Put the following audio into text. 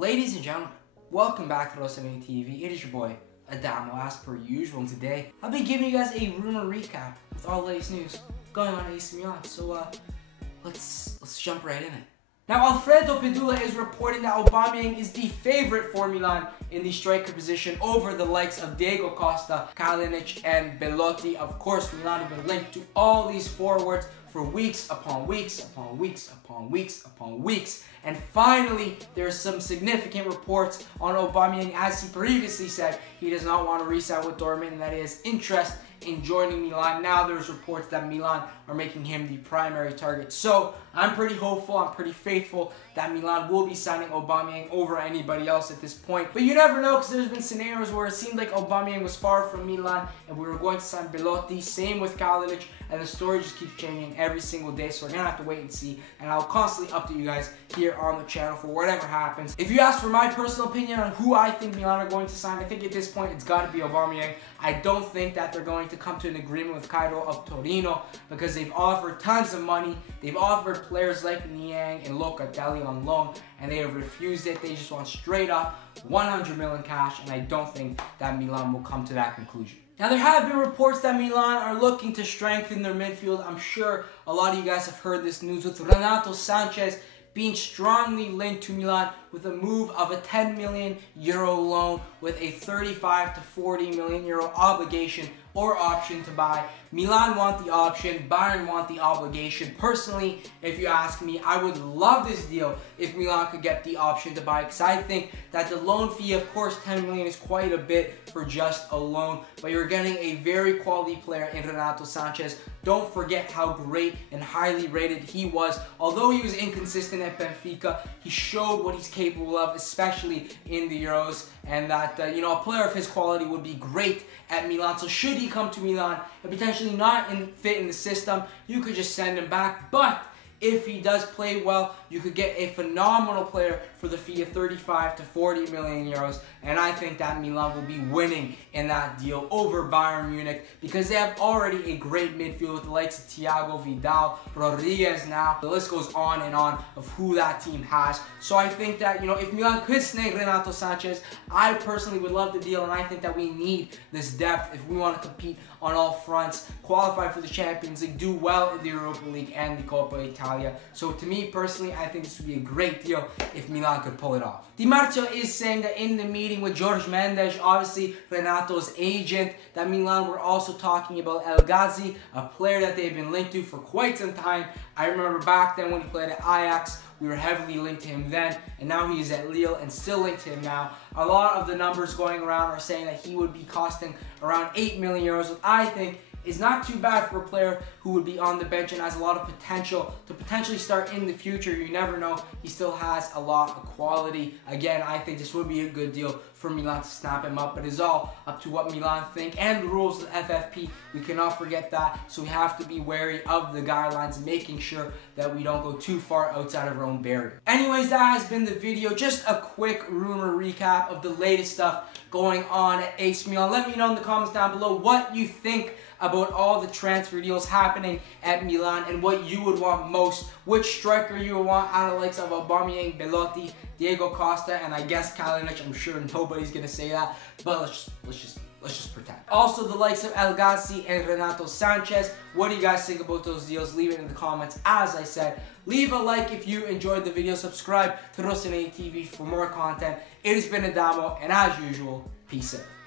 Ladies and gentlemen, welcome back to Rossoneri TV. It is your boy, Adamo, as per usual. And today, I'll be giving you guys a rumor recap with all the latest news going on at AC Milan. So, let's jump right in it. Now, Alfredo Pedula is reporting that Aubameyang is the favorite for Milan in the striker position over the likes of Diego Costa, Kalinic, and Belotti. Of course, Milan have been linked to all these forwards for weeks upon weeks upon weeks upon weeks upon weeks. And finally, there's some significant reports on Aubameyang. As he previously said, he does not want to re-sign with Dortmund and that he has interest in joining Milan. Now there's reports that Milan are making him the primary target. So I'm pretty hopeful, I'm pretty faithful that Milan will be signing Aubameyang over anybody else at this point. But you never know, because there's been scenarios where it seemed like Aubameyang was far from Milan and we were going to sign Belotti, same with Kalinic, and the story just keeps changing every single day. So we're going to have to wait and see, and I'll constantly update you guys here on the channel for whatever happens. If you ask for my personal opinion on who I think Milan are going to sign, I think at this point it's got to be Aubameyang. I don't think that they're going to come to an agreement with Cairo of Torino because they've offered tons of money. They've offered players like Niang and Locatelli on loan, and they have refused it. They just want straight up 100 million cash, and I don't think that Milan will come to that conclusion. Now, there have been reports that Milan are looking to strengthen their midfield. I'm sure a lot of you guys have heard this news, with Renato Sanches being strongly linked to Milan with a move of a 10 million euro loan with a 35 to 40 million euro obligation or option to buy. Milan want the option, Bayern want the obligation. Personally, if you ask me, I would love this deal if Milan could get the option to buy, because I think that the loan fee, of course, 10 million is quite a bit for just a loan, but you're getting a very quality player in Renato Sanches. Don't forget how great and highly rated he was. Although he was inconsistent at Benfica, he showed what he's capable of, especially in the Euros, and that a player of his quality would be great at Milan. So should he come to Milan and potentially not fit in the system, you could just send him back. But if he does play well, you could get a phenomenal player for the fee of 35 to 40 million euros. And I think that Milan will be winning in that deal over Bayern Munich, because they have already a great midfield with the likes of Thiago, Vidal, Rodriguez now. The list goes on and on of who that team has. So I think that, if Milan could snag Renato Sanches, I personally would love the deal, and I think that we need this depth if we want to compete on all fronts, qualify for the Champions League, do well in the Europa League and the Coppa Italia. So to me personally, I think this would be a great deal if Milan could pull it off. Di Marzio is saying that in the meeting with Jorge Mendes, obviously Renato's agent, that Milan were also talking about El Ghazi, a player that they've been linked to for quite some time. I remember back then when he played at Ajax, we were heavily linked to him then, and now he's at Lille and still linked to him now. A lot of the numbers going around are saying that he would be costing around 8 million euros, which I think is not too bad for a player who would be on the bench and has a lot of potential to potentially start in the future. You never know. He still has a lot of quality. Again, I think this would be a good deal for Milan to snap him up, but it's all up to what Milan think and the rules of the FFP. We cannot forget that, so we have to be wary of the guidelines, making sure that we don't go too far outside of our own barrier. Anyways, that has been the video. Just a quick rumor recap of the latest stuff going on at AC Milan. Let me know in the comments down below what you think about all the transfer deals happening at Milan and what you would want most. Which striker you would want out of the likes of Aubameyang, Belotti, Diego Costa, and I guess Kalinic. I'm sure nobody's gonna say that, but let's just pretend. Also, the likes of El Ghazi and Renato Sanches. What do you guys think about those deals? Leave it in the comments. As I said, leave a like if you enjoyed the video. Subscribe to Rossoneri TV for more content. It has been Adamo, and as usual, peace out.